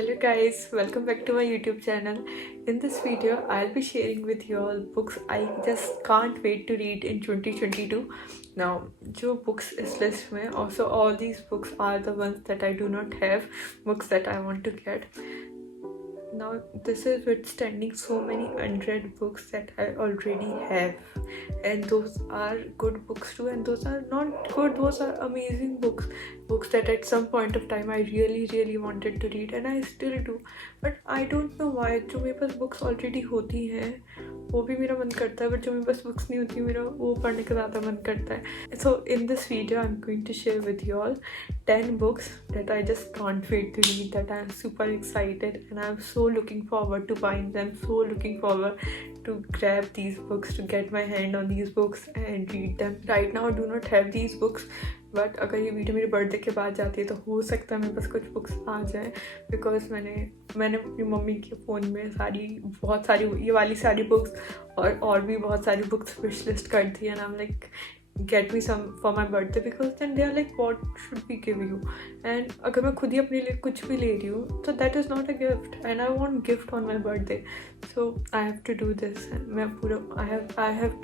Hello guys, welcome back to my YouTube channel. In this video, I'll be sharing with you all books I just can't wait to read in 2022. Now, जो books इस list में, also all these books are the ones that I do not have, books that I want to get. Now, this is withstanding so many unread books that I already have, and those are good books too, and those are not good, those are amazing books that at some point of time I really wanted to read and I still do, but I don't know why. जो मेरे पास books already होती हैं वो भी मेरा मन करता है, but जो मेरे पास books नहीं होती मेरा वो पढ़ने का ज़्यादा मन करता है. So in this video I'm going to share with you all 10 books that I just can't wait to read, that I'm super excited and I'm so looking forward to buying them, so looking forward to grab these books, to get my hand on these books and read them. Right now I do not have these books, but अगर ये video मेरे birthday के बाद जाती है तो हो सकता है मेरे पास कुछ बुक्स आ जाए, बिकॉज मैंने अपनी मम्मी के फ़ोन में बहुत सारी ये वाली सारी बुक्स और भी बहुत सारी बुक्स विश लिस्ट कर दी है. And I am like get me some for my birthday, because then they are like, what should we give you? And अगर मैं खुद ही अपने लिए कुछ भी ले रही हूँ so that is not a gift, and I want gift on my birthday, so I have to do this. मैं पूरा I have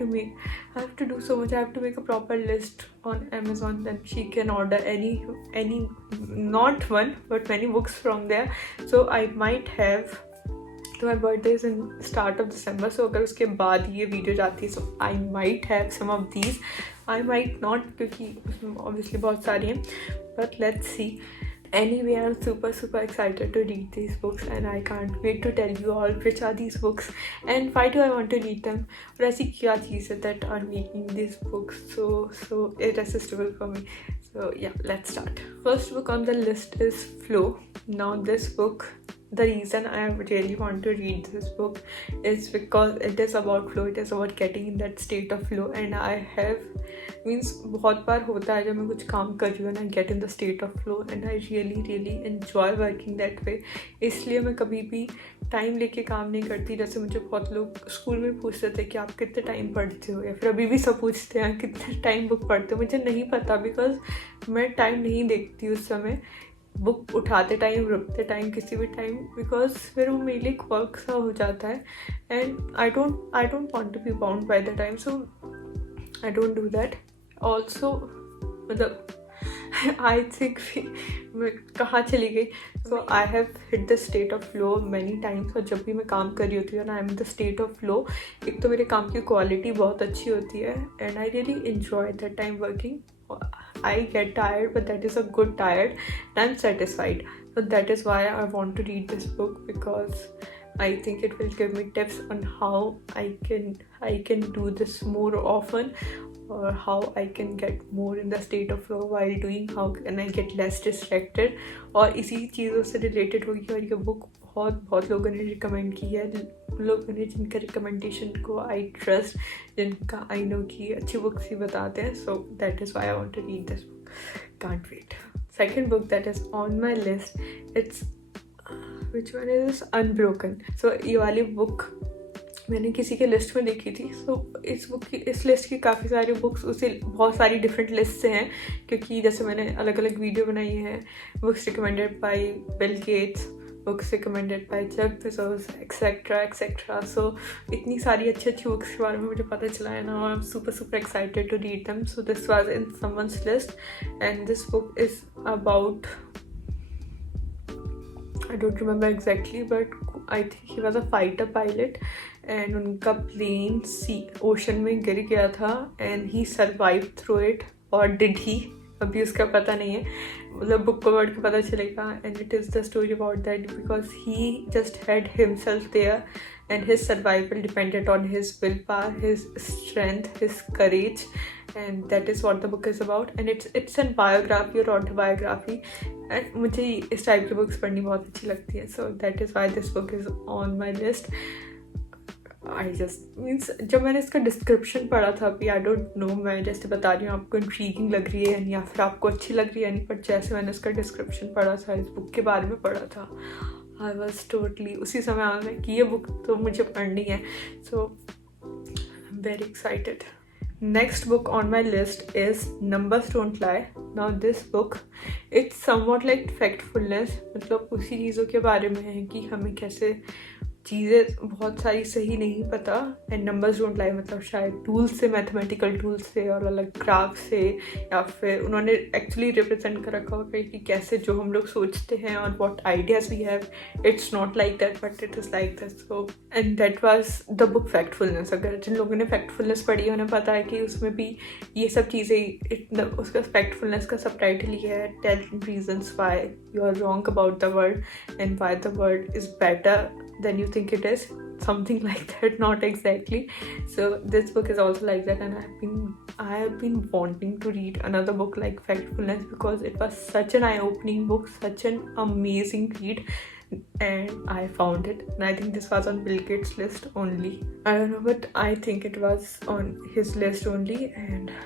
to do so much. I have to make a proper list on Amazon, then she can order any not one but many books from there. So I might have, तो my birthday is in start of December, so अगर उसके बाद ये video जाती है so I might have some of these, I might not, क्योंकि उसमें obviously बहुत सारी हैं, but let's see. Anyway, I'm super excited to read these books and I can't wait to tell you all which are these books and why do I want to read them, और ऐसी क्या चीज़ है that are making these books so irresistible for me. So yeah, let's start. First book on the list is Flow. Now this book, the reason I really want to read this book is because it is about flow, it is about getting in that state of flow, and I have बहुत बार होता है जब मैं कुछ काम कर रही हूँ and I get in the state of flow and I really enjoy working that way. इसलिए मैं कभी भी टाइम लेके काम नहीं करती. जैसे मुझे बहुत लोग स्कूल में पूछते थे कि आप कितने टाइम पढ़ते हो, या फिर अभी भी सब पूछते हैं कितने टाइम बुक पढ़ते हो. मुझे नहीं पता, बिकॉज मैं टाइम नहीं देखती उस समय, बुक उठाते टाइम, रुकते टाइम, किसी भी टाइम, बिकॉज फिर वो मेरे लिए एक वर्क सा हो जाता है and I don't want to be bound by the time, so I don't do that. Also मतलब आई थिंक मैं कहाँ चली गई. So I have hit the state of flow many times, और जब भी मैं काम कर रही होती हूँ ना, I am the state of flow, एक तो मेरे काम की क्वालिटी बहुत अच्छी होती है and I really enjoy that time working. I get tired, but that is a good tired and I'm satisfied. So that is why I want to read this book, because I think it will give me tips on how I can do this more often, or how I can get more in the state of flow while doing, how can I get less distracted. और इसी चीज़ों से related होगी, और ये book बहुत लोगों ने रिकमेंड की है, लोगों ने जिनका रिकमेंडेशन को आई ट्रस्ट, जिनका आई नो कि अच्छी बुक्स ही बताते हैं. So that is why I want to read this book. Can't wait. Second book that is on my list, it's which one is Unbroken. सो ये वाली बुक मैंने किसी के लिस्ट में देखी थी. सो इस लिस्ट की काफ़ी सारी बुक्स उसी बहुत सारी डिफरेंट लिस्ट से हैं, क्योंकि जैसे मैंने अलग अलग वीडियो बनाई है, books recommended by Bill Gates, books recommended by Jeff Bezos, etcetera. So इतनी सारी अच्छी बुक्स के बारे में मुझे पता चला है ना, I am super excited to read them. So this was in someone's list and this book is about, I don't remember exactly, but I think he was a fighter pilot and उनका plane ocean में गिर गया था and he survived through it, or did he, अभी उसका पता नहीं है, मतलब बुक को पढ़ के पता चलेगा. and it is the story about that, because he just had himself there and his survival depended on his willpower, his strength, his courage, and that is what the book is about. and it's an biography or autobiography, and मुझे इस type की books पढ़नी बहुत अच्छी लगती है. so that is why this book is on my list. I just means जब मैंने इसका डिस्क्रिप्शन पढ़ा था अभी, आई डोंट नो, मैं जैसे बता रही हूँ आपको इंट्रीगिंग लग रही है या फिर आपको अच्छी लग रही है नहीं, बट जैसे मैंने इसका डिस्क्रिप्शन पढ़ा था, इस बुक के बारे में पढ़ा था, आई वॉज टोटली उसी समय आ कि ये बुक तो मुझे पढ़नी है. So I am very excited. Next book on my list is Numbers Don't Lie. Now this book, it's somewhat like factfulness, मतलब उसी चीज़ों के बारे में है कि हमें कैसे चीज़ें बहुत सारी सही नहीं पता एंड नंबर्स डोंट लाई, मतलब शायद टूल्स से, मैथमेटिकल टूल्स से और अलग ग्राफ से, या फिर उन्होंने एक्चुअली रिप्रेजेंट कर रखा होगा कि कैसे जो हम लोग सोचते हैं और what ideas we have, it's not like that but it is like this. So and that was the book Factfulness. अगर जिन लोगों ने फैक्टफुलनेस पढ़ी उन्हें पता है कि उसमें भी ये सब चीज़ें, उसका फैक्टफुलनेस का सब टाइटल ही है 10 reasons why you are wrong about the world and why the world is better than you think it is, something like that. Not exactly. So this book is also like that, and I have been wanting to read another book like Factfulness because it was such an eye-opening book, such an amazing read, and I found it. And I think this was on Bill Gates' list only. I don't know, but I think it was on his list only, and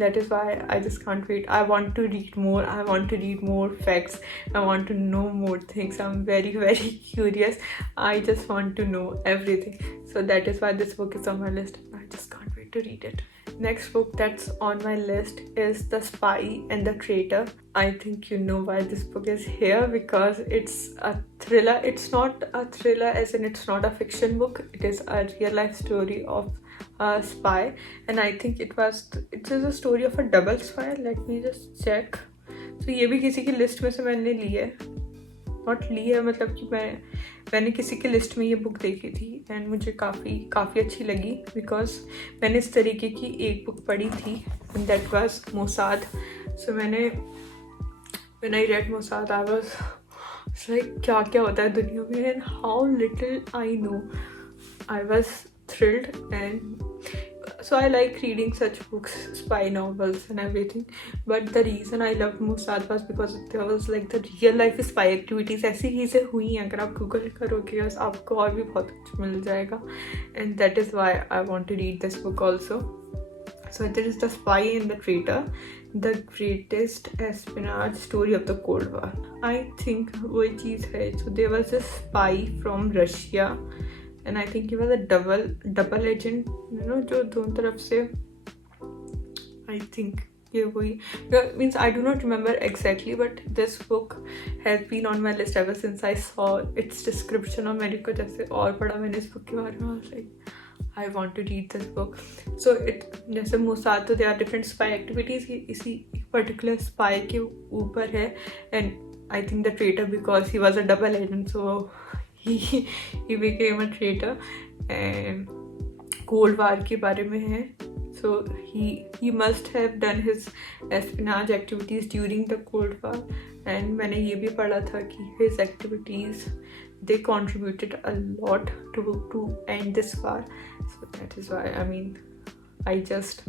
that is why I just can't wait. I want to read more. I want to read more facts. I want to know more things. I'm very, very curious. I just want to know everything. So that is why this book is on my list. I just can't wait to read it. Next book that's on my list is The Spy and the Traitor. I think you know why this book is here, because it's a thriller. It's not a thriller as in it's not a fiction book. It is a real life story of a spy, and I think it is a story of a double spy. Let me just check. So ये भी किसी की list में से मैंने ली है, not ली है मतलब कि मैंने किसी की लिस्ट में ये बुक देखी थी एंड मुझे काफ़ी अच्छी लगी, बिकॉज मैंने इस तरीके की एक बुक पढ़ी थी and that was Mossad. So when I read Mossad I was like क्या क्या होता है दुनिया में and how little I know. I was thrilled, and so I like reading such books, spy novels and everything. But the reason I loved Mossad was because there was like the real life spy activities. ऐसी चीज़ें हुई हैं, अगर आप Google करोगे आपको और भी बहुत कुछ मिल जाएगा, and that is why I want to read this book also. So there is The Spy and the Traitor, the greatest espionage story of the Cold War. I think वही चीज़ है. So there was a spy from Russia, and I think he was a double agent, you know, जो दोनों तरफ से. I think ये वही means I do not remember exactly, but this book has been on my list ever since I saw its description. और मैंने को जैसे और पढ़ा मैंने इस book के बारे में, I was like I want to read this book. So it जैसे मोसाद तो there are different spy activities, इसी particular spy के ऊपर है, and I think the traitor because he was a double agent, so he became a traitor, and Cold War के बारे में है. So he must have done his espionage activities during the Cold War, and मैंने ये भी पढ़ा था कि his activities they contributed a lot to end this war. So that is why I just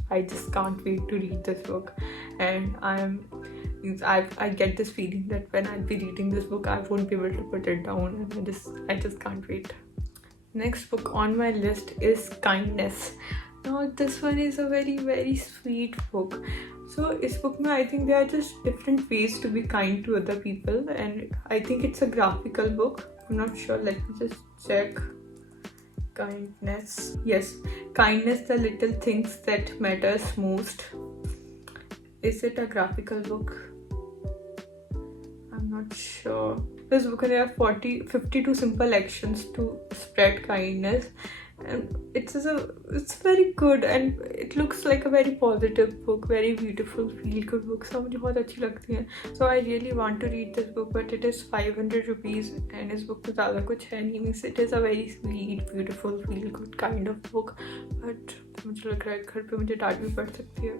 can't wait to read this book, and I get this feeling that when I'll be reading this book, I won't be able to put it down, and I just can't wait. Next book on my list is Kindness. Now this one is a very, very sweet book. So इस book में I think there are just different ways to be kind to other people, and I think it's a graphical book. I'm not sure. Let me just check. Kindness. Yes, Kindness, the little things that matters most. Is it a graphical book? I'm not sure. This book there are 52 simple actions to spread kindness, and it's very good, and it looks like a very positive book, very beautiful, feel good book. So मुझे बहुत अच्छी लगती है. So I really want to read this book, but it is 500 rupees, and इस book में ज़्यादा कुछ है नहीं. Means it is a very sweet, beautiful, feel good kind of book, but मुझे लग रहा है घर पे मुझे डांट भी पड़ सकती है.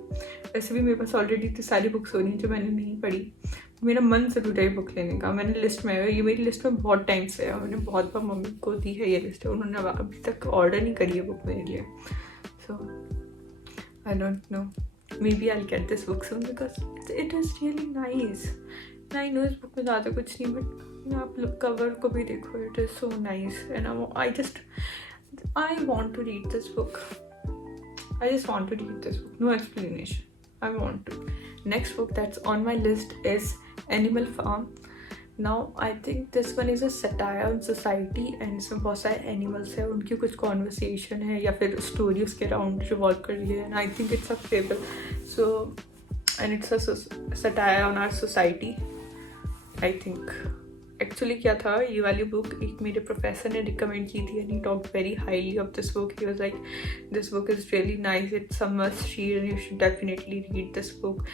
वैसे भी मेरे पास ऑलरेडी इतनी सारी बुक्स हो रही हैं जो मैंने नहीं पढ़ी. मेरा मन ज़रूर है बुक लेने का. मैंने लिस्ट में ये मेरी लिस्ट में बहुत टाइम से है. मैंने बहुत बार मम्मी को दी है ये लिस्ट, उन्होंने अभी तक ऑर्डर नहीं करी है बुक मेरे लिए. So I don't know, maybe I get this book soon because it is really nice. I know इस बुक में ज़्यादा कुछ नहीं, बट आप लोग कवर को भी देखो, it is so nice, and I want to read this book. I just want to read this book. No explanation. I want to. Next book that's on my list is Animal Farm. Now I think this one is a satire on society and इसमें बहुत सारे animals हैं, उनकी कुछ conversation है या फिर story उसके अराउंड रिवॉल्व कर रही है, and I think it's a fable, so and it's a satire on our society I think. Actually क्या था, ये वाली बुक एक मेरे प्रोफेसर ने रिकमेंड की थी and he talked very highly of this book. He was like this book is really nice, it's a must read and you should definitely read this book.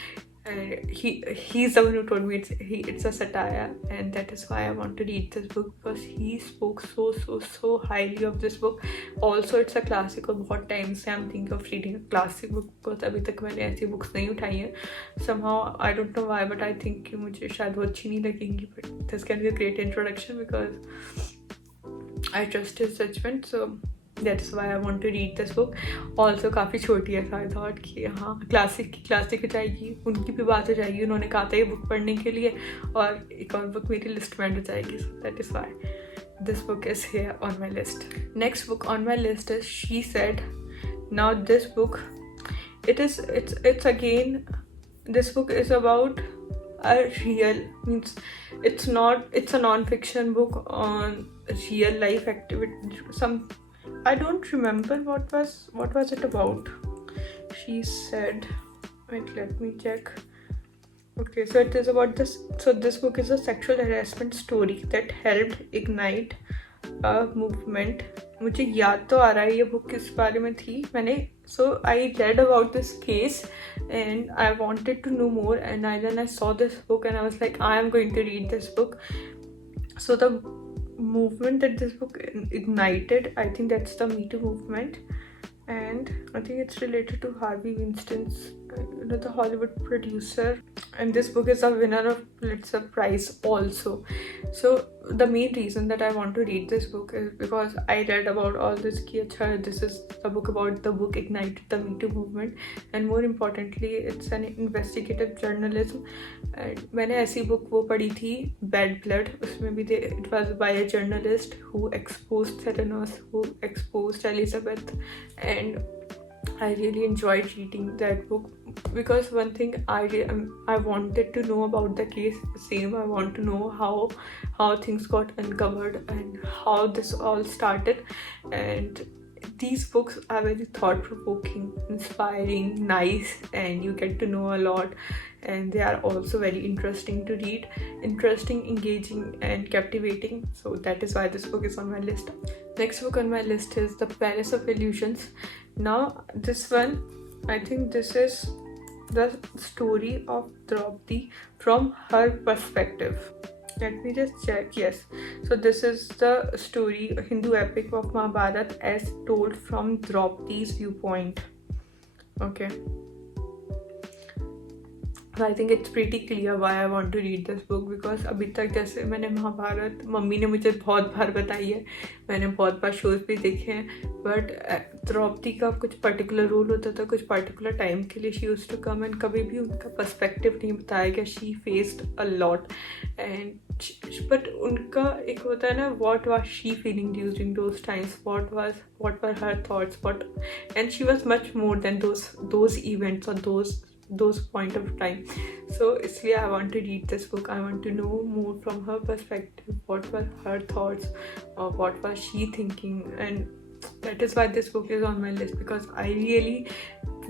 He's the one who told me it's a satire, and that is why I want to read this book, because he spoke so highly of this book. Also it's a classic और बहुत time से I'm thinking of reading a classic book, because अभी तक मैंने ऐसी books नहीं उठाई हैं. Somehow I don't know why, but I think कि मुझे शायद वो अच्छी नहीं लगेंगी, but this can be a great introduction because I trust his judgment, so that is why I want to read this book. Also काफ़ी छोटी है, so I thought कि हाँ क्लासिक हो जाएगी, उनकी भी बात हो जाएगी, उन्होंने कहा था ये बुक पढ़ने के लिए, और एक और बुक मेरी लिस्ट में ऐड हो जाएगी. So that is why this book is here on my list. Next book on my list is She Said. Now this book, it's again, this book is about a real, means it's a non-fiction book on real life activity. I don't remember what was it about. She said, wait, let me check. Okay, so it is about this. So this book is a sexual harassment story that helped ignite a movement. मुझे याद तो आ रहा है ये book किस बारे में थी. मैंने so I read about this case and I wanted to know more, and then I saw this book and I was like, I am going to read this book. So the movement that this book ignited, I think that's the Me Too movement, and I think it's related to Harvey Weinstein's, the Hollywood producer, and this book is a winner of Pulitzer Prize also. So the main reason that I want to read this book is because I read about all this ki acha, this is a book about the book ignited the Me Too movement, and more importantly it's an investigative journalism. And मैंने ऐसी book वो पढ़ी थी Bad Blood, उसमें भी it was by a journalist who exposed Theranos, who exposed Elizabeth, and I really enjoyed reading that book because one thing I wanted to know about the case. Same, I want to know how things got uncovered and how this all started. And these books are very thought-provoking, inspiring, nice, and you get to know a lot. And they are also very interesting to read, interesting, engaging, and captivating. So that is why this book is on my list. Next book on my list is The Palace of Illusions. Now this one, I think this is the story of Draupadi from her perspective. Let me just check. Yes, so this is the story, Hindu epic of Mahabharata as told from Draupadi's viewpoint. Okay, I think it's pretty clear why I want to read this book, because अभी तक जैसे मैंने Mahabharat, mummy ने मुझे बहुत बार बताई है, मैंने बहुत बार शोज भी देखे हैं, बट द्रौपदी का कुछ पर्टिकुलर रोल होता था, कुछ पर्टिकुलर टाइम के लिए she used to come, and कभी भी उनका पर्सपेक्टिव नहीं बताया गया. She faced a lot, and but उनका एक होता है ना, what was she feeling during those times, what were her thoughts, what, and she was much more than those events और those point of time. So इसलिए I want to read this book. I want to know more from her perspective, what were her thoughts, or what was she thinking, and that is why this book is on my list. Because I really,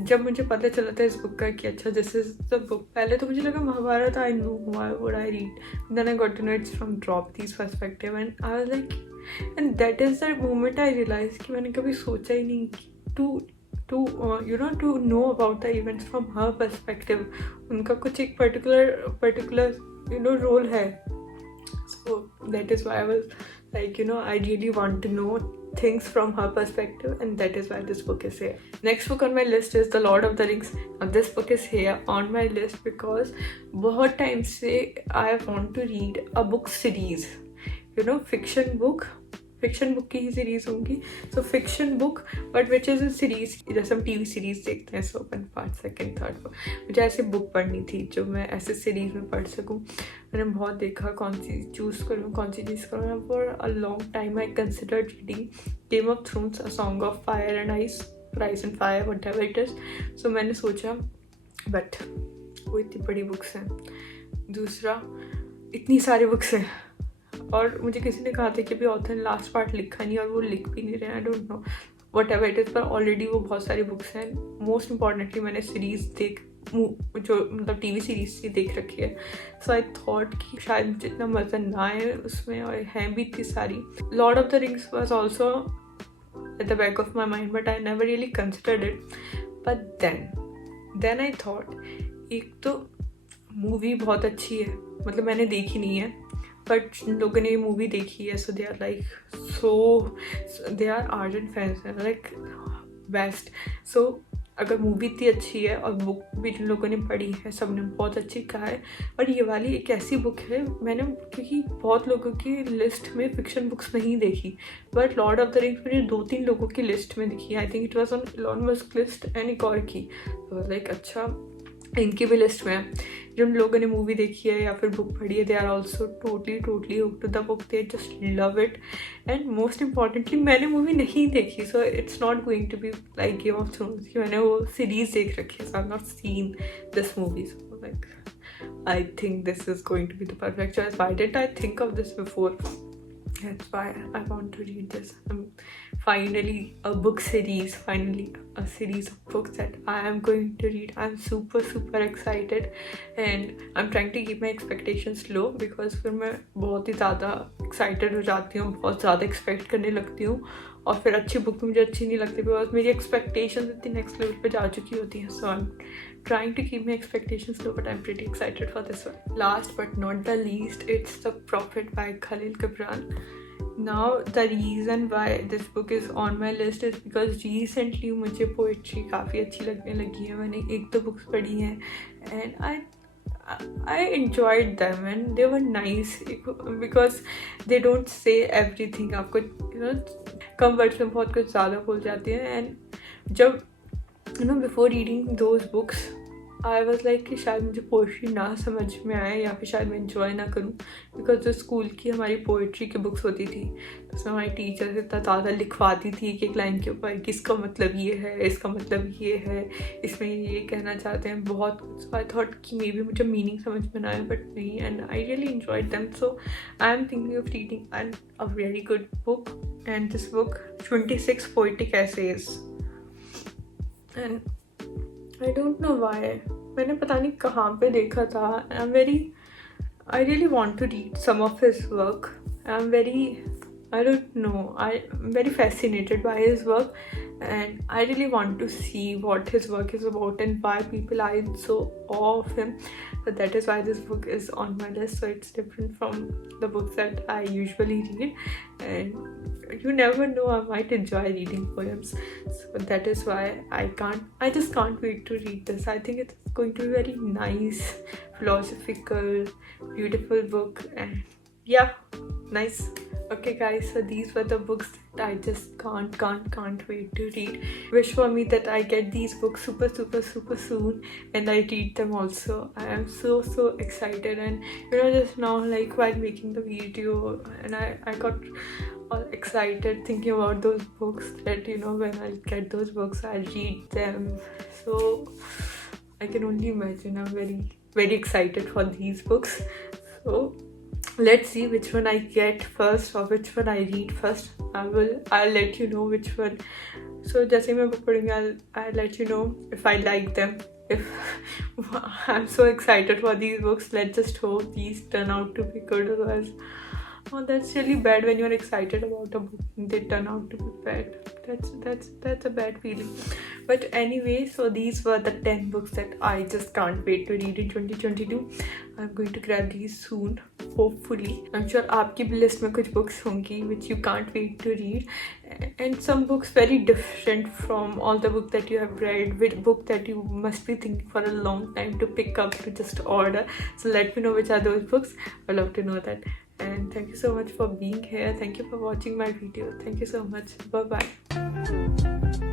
जब मुझे पता चला था इस book का कि अच्छा this is the book, पहले तो मुझे लगा Mahabharat, I know why would I read, then I got to know it's from Draupadi's perspective, and I was like, and that is the moment I realized कि मैंने कभी सोचा ही नहीं to know about the events from her perspective. उनका कुछ एक particular role है. So that is why I was like, I really want to know things from her perspective, and that is why this book is here. Next book on my list is The Lord of the Rings. Now this book is here on my list because बहुत time से I want to read a book series, fiction book की ही series होंगी. So fiction book but which is a series, जैसे हम TV series देखते हैं, so one part, second, third part, मुझे ऐसे बुक पढ़नी थी जो मैं ऐसे सीरीज में पढ़ सकूं. मैंने बहुत देखा कौन सी चीज़ करूँ. For a long time I considered reading Game of Thrones, a Song of Fire and Rice and Fire, whatever it is. So मैंने सोचा, बट वो इतनी बड़ी बुक्स हैं. दूसरा, इतनी सारी बुक्स हैं, और मुझे किसी ने कहा था कि अभी ऑथर ने लास्ट पार्ट लिखा नहीं, और वो लिख भी नहीं रहे। आई don't know what ever it is, पर ऑलरेडी वो बहुत सारी बुक्स हैं। मोस्ट इम्पॉर्टेंटली मैंने सीरीज़ जो मतलब टीवी सीरीज थी देख रखी है। सो आई थॉट कि शायद मुझे इतना मज़ा ना आए उसमें, और हैं भी इतनी सारी। Lord of the Rings was also at the back of my mind, but I never really considered it. But then I thought, एक तो मूवी बहुत अच्छी है, मतलब मैंने देखी नहीं है, बट जिन लोगों ने ये मूवी देखी है, so they are like they are ardent fans, like best. So अगर मूवी इतनी अच्छी है और बुक भी जिन लोगों ने पढ़ी है सब ने बहुत अच्छी कहा है। और ये वाली एक ऐसी बुक है, मैंने क्योंकि बहुत लोगों की लिस्ट में फिक्शन बुक्स नहीं देखी, but Lord of the rings मैंने 2-3 लोगों की लिस्ट में देखी। I think it was on Elon Musk list and एक और की, तो लाइक अच्छा इनकी भी लिस्ट में है। जिन लोगों ने मूवी देखी है या फिर बुक पढ़ी है, they are also totally hook to the book, they just love it. And most importantly मैंने मूवी नहीं देखी, so it's not going to be like Game of Thrones कि मैंने वो सीरीज देख रखी है, so I have not seen this movie. So like I think this is going to be the perfect choice. Why didn't I think of this before? That's why I want to read this. Finally a book series, finally a series of books that I am going to read. I'm super excited, and I'm trying to keep my expectations low, because फिर मैं बहुत ही ज़्यादा excited हो जाती हूँ, बहुत ज़्यादा expect करने लगती हूँ, और फिर अच्छी बुक मुझे अच्छी नहीं लगती, बिकॉज मेरी एक्सपेक्टेशंस इतनी नेक्स्ट लेवल पे जा चुकी होती हैं। So I am trying to keep my expectations low, but I'm pretty excited for this one. Last but not the least, it's The Prophet by Khalil Gibran. Now the reason why this book is on my list is because recently मुझे poetry काफ़ी अच्छी लगने लगी है। मैंने 1-2 books पढ़ी हैं and I enjoyed them and they were nice, because they don't say everything. आपको कम वर्ड्स में बहुत कुछ ज़्यादा बोल जाती हैं। एंड जब before reading those books I was like कि शायद मुझे पोइट्री ना समझ में आए, या फिर शायद मैं इंजॉय ना करूँ, बिकॉज जो स्कूल की हमारी पोइट्री की बुक्स होती थी उसमें हमारी टीचर इतना ज़्यादा लिखवाती थी कि एक लाइन के ऊपर कि इसका मतलब ये है, इसका मतलब ये है, इसमें ये कहना चाहते हैं, बहुत कुछ। आई थॉट कि मे बी मुझे मीनिंग समझ में ना आए, बट नहीं, and I really enjoyed them. So I am thinking of reading and a very good book, and this book 26 poetic essays. And I don't know why, मैंने पता नहीं कहाँ पे देखा था। I really want to read some of his work. I don't know, I'm very fascinated by his work, and I really want to see what his work is about and why people are in so awe of him. So that is why this book is on my list. So it's different from the books that I usually read, and you never know, I might enjoy reading poems. So that is why I just can't wait to read this. I think it's going to be very nice, philosophical, beautiful book, and yeah, nice. Okay guys, so these were the books that I just can't wait to read. Wish for me that I get these books super soon and I read them also. I am so excited, and just now, like while making the video, and I got all excited thinking about those books, that when I get those books I'll read them. So I can only imagine. I'm very excited for these books. So let's see which one I get first or which one I read first. I'll let you know which one. So जैसे मैं book पढ़ूंगी, I'll let you know if I like them. If I'm so excited for these books, let's just hope these turn out to be good. Otherwise, that's really bad when you're excited about a book and they turn out to be bad. That's a bad feeling. But anyway, so these were the 10 books that I just can't wait to read in 2022. I'm going to grab these soon, hopefully. I'm sure आपकी भी list में कुछ books होंगी which you can't wait to read, and some books very different from all the books that you have read, with book that you must be thinking for a long time to pick up, to just order. So let me know which are those books. I'd love to know that. And thank you so much for being here. Thank you for watching my video. Thank you so much. Bye bye.